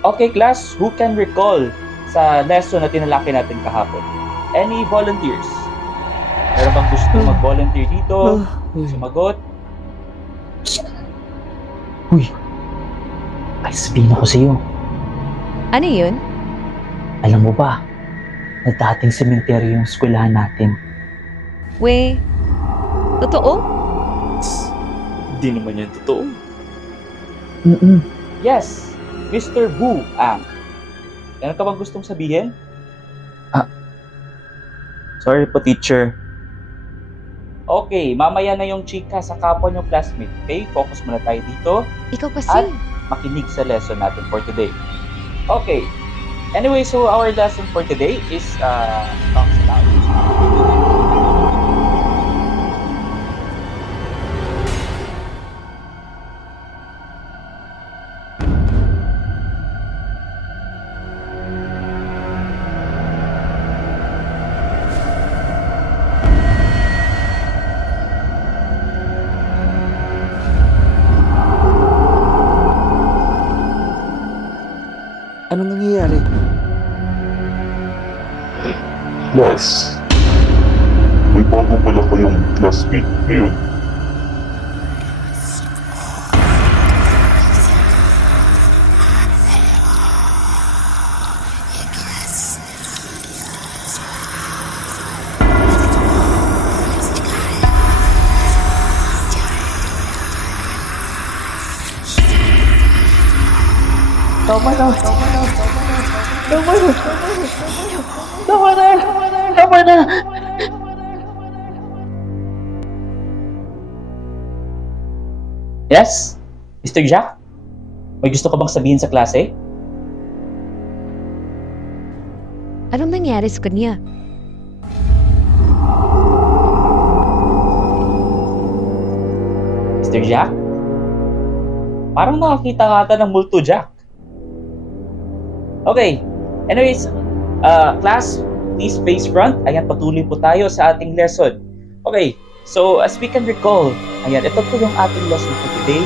Okay, class, who can recall sa lesson na tinalaki natin kahapon? Any volunteers? Meron bang gustong mag-volunteer dito? Sumagot? Uy, ay sabihin ako sa'yo. Ano yun? Alam mo ba, na dating sementeryo yung eskwelahan natin. We, totoo? Di naman yan totoo. Mm-mm. Yes, Mr. Bu Ang. Meron ka bang gustong sabihin? Sorry po, teacher. Okay, mamaya na yung chika sa kapwa niyong classmate. Okay, focus muna tayo dito. Ikaw kasi. At makinig sa lesson natin for today. Okay. Anyway, so our lesson for today is talks about Anong nangyayari? Class, may bago pala kayong classmate ngayon. Tama na! Tama na! Tama na! Tama na! Tama na! Yes? Mr. Jack? May gusto ka bang sabihin sa klase? Anong nangyari sa kanya? Mr. Jack? Parang nakakita ka ata ng multo, Jack. Okay. Anyways, class, please face front. Ayan, patuloy po tayo sa ating lesson. Okay, so as we can recall, ayan, ito po yung ating lesson for today.